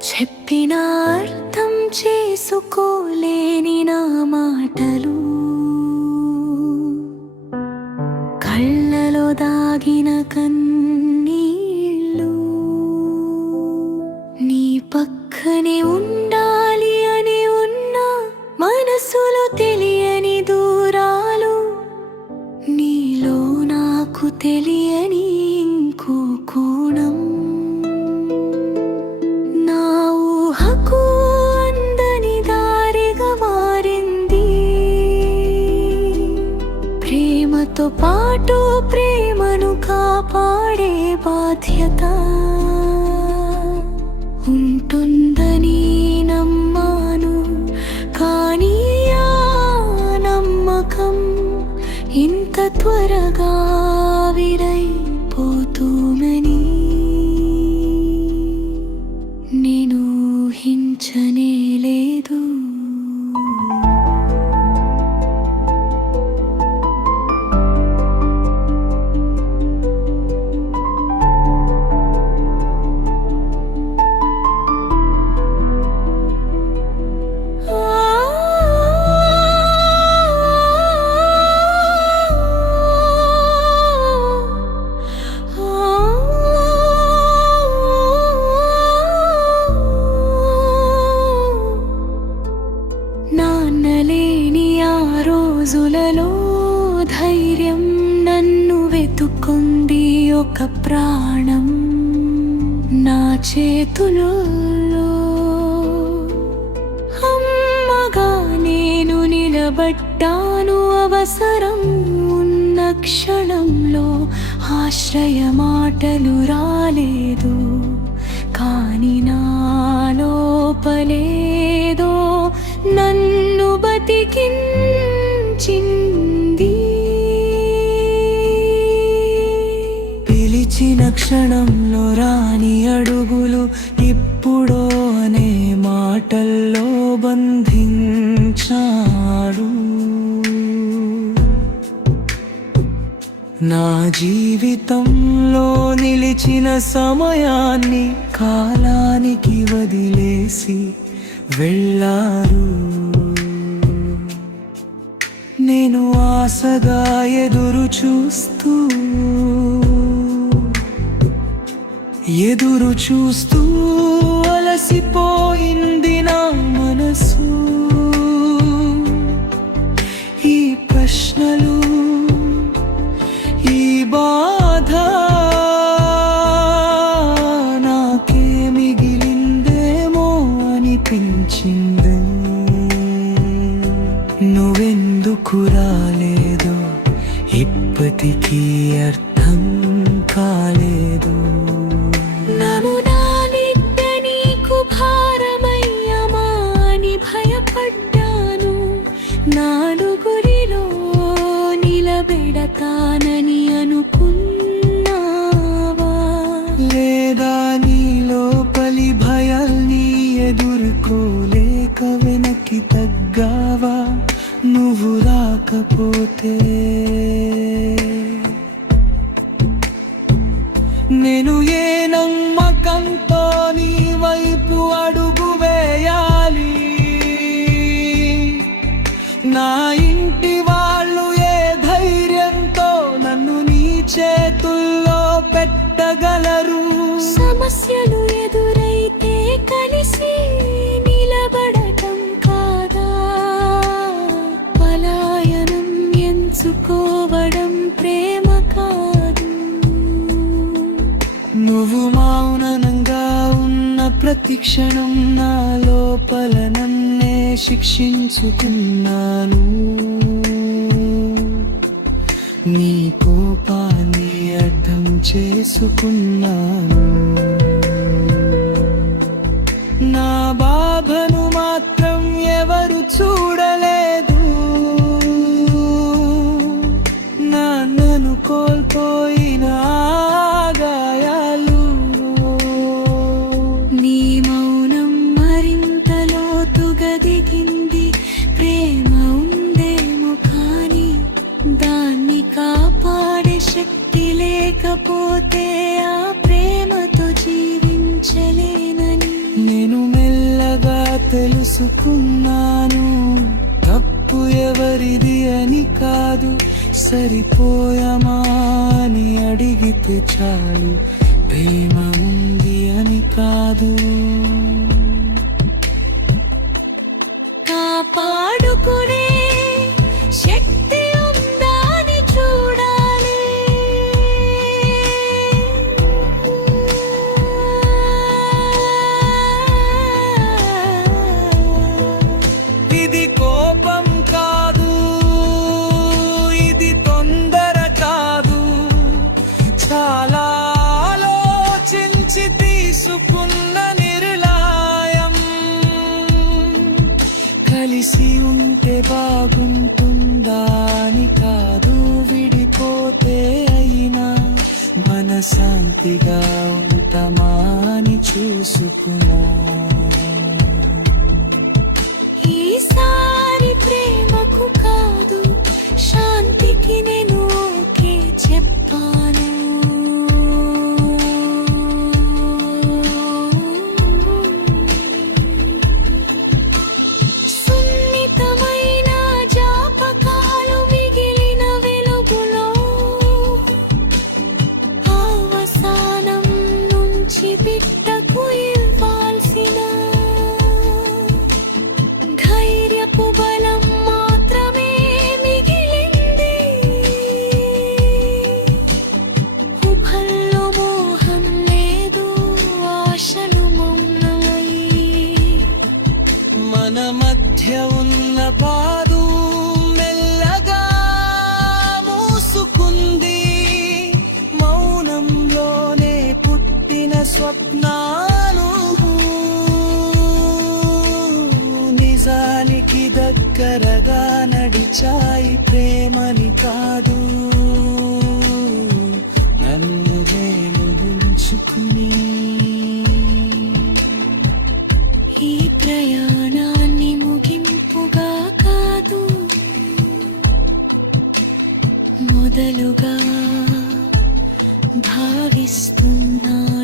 చెప్పిన అర్థం చేసుకోలేని నా మాటలు. కళ్ళలో దాగిన కన్నీళ్ళు. నీ పక్కనే ఉన్న ബാധ്യത చేతులలో. అమ్మగా నేను నిలబట్టాను అవసరం ఉన్న క్షణంలో. ఆశ్రయ మాటలు రాలేదు కాని నాలోపలేదో నన్ను బతికించింది. క్షణంలో రాని అడుగులు ఇప్పుడోనే మాటల్లో బంధించాడు. నా జీవితంలో నిలిచిన సమయాన్ని కాలానికి వదిలేసి వెళ్ళారు. నేను ఆశగా ఎదురు చూస్తూ ఎదురు చూస్తూ అలసిపోయింది నా మనసు. ఈ ప్రశ్నలు రాకపోతే నేను ఏ నమ్మకంతో నీ వైపు అడుగు వేయాలి? నా ఇంటి వాళ్ళు ఏ ధైర్యంతో నన్ను నీ చేతుల్లో పెట్టగలరు? సమస్యలు ప్రతిక్షణం ప్రతి క్షణం నా లోపల నన్నే శిక్షించుకున్నాను. నీ కోపాన్ని అర్థం చేసుకున్నాను. లేకపోతే ఆ ప్రేమతో జీవించలేనని. నేను మెల్లగా తెలుసుకున్నాను తప్పు ఎవరిది అని కాదు. సరిపోయమా అని అడిగితే చాలు ప్రేమ ఉంది అని కాదు. బాగుంటుందాని బాగుంటుందా అని కాదు విడిపోతే అయినా మనశాంతిగా ఉంటామా అని చూసుకున్నా. నడిచాయి ప్రేమని కాదు. నన్ను నేను ఉంచుకుని ఈ ప్రయాణాన్ని ముగింపుగా కాదు. మొదలుగా భావిస్తున్నా.